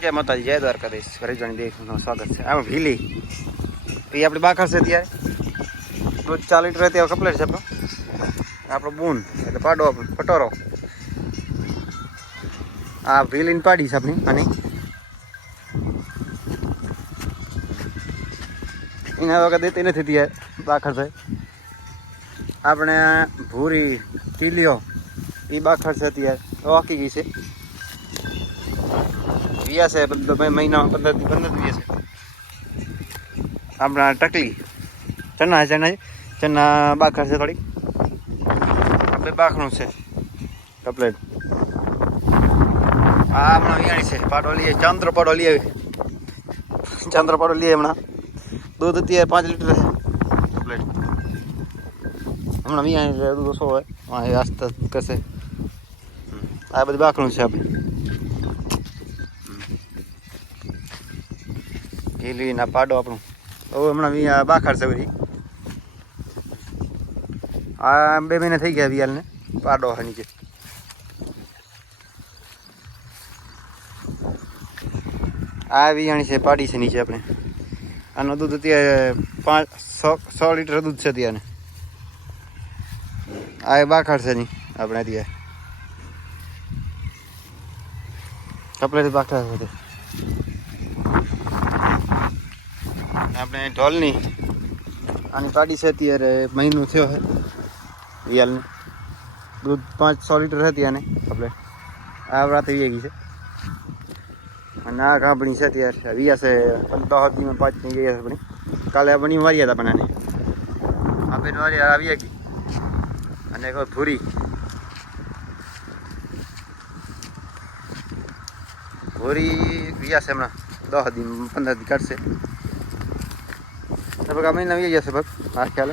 જય માતાજી, જય દ્વારકાધીશ. હરિજન દેખનું સ્વાગત છે. આમાં ભીલી એ આપણી બાખર છે. ત્યારે રોજ 4 લીટર ત્યાં કપલેટ છે આપણો બૂન એટલે પાડો આપણો પટોરો. આ ભીલીને પાડી છે આપણી આની. એના વગર દેતી નથી ત્યાં બાખર છે. આપણે ભૂરી ટીલીઓ એ બાખર છે. ત્યારે વાકી ગઈ છે. વિયા છે બધો મહિનામાં 15 દિવસ. આપણા ટકલી ચના બાખર છે. થોડીક આપણે બાખણું છે કપલેટ. આ હમણાં વિયાણી છે. પાડો લઈએ, ચાંદ્રો પાડો લઈ આવી. ચાંદ્રો પાડો લઈએ હમણાં. દૂધ અત્યારે 5 લીટર છે કપલેટ. હમણાં વિયાણી દૂધ ઓછો હોય આસ્તા કશે. આ બધું બાખણું છે આપણે. ઘીલી ના પાડો આપણું હમણાં બાખર છે બધી. આ 2 મહિના થઈ ગયા વિયાલને. પાડો છે નીચે. આ વિયાણી છે, પાડી છે નીચે આપણે. આનું દૂધ અત્યારે 6 લીટર દૂધ છે અત્યારે. આ બાખર છે નહીં આપણે અત્યારે કપલેટ બાખર છે. આપણે ઢોલની આની પાડી છે અત્યારે મહિનો થયો છે વિયાલને. દૂધ 5-6 લીટર હતી આને આપણે. આ રાતે વી ગઈ છે. અને આ કાંપણી છે અત્યારે વિયા છે 10 દીમાં 5 ની ગઈ છે આપણી. કાલે આપણી વાર્યા હતા પણ આને આ બેન વાર્યા આવી ગઈ. અને એક ભૂરી વિયા છે હમણાં 10 દી 15 દી કાઢશે. લગભગ આ મહિના આવી ગયા છે. બસ આ ખ્યાલ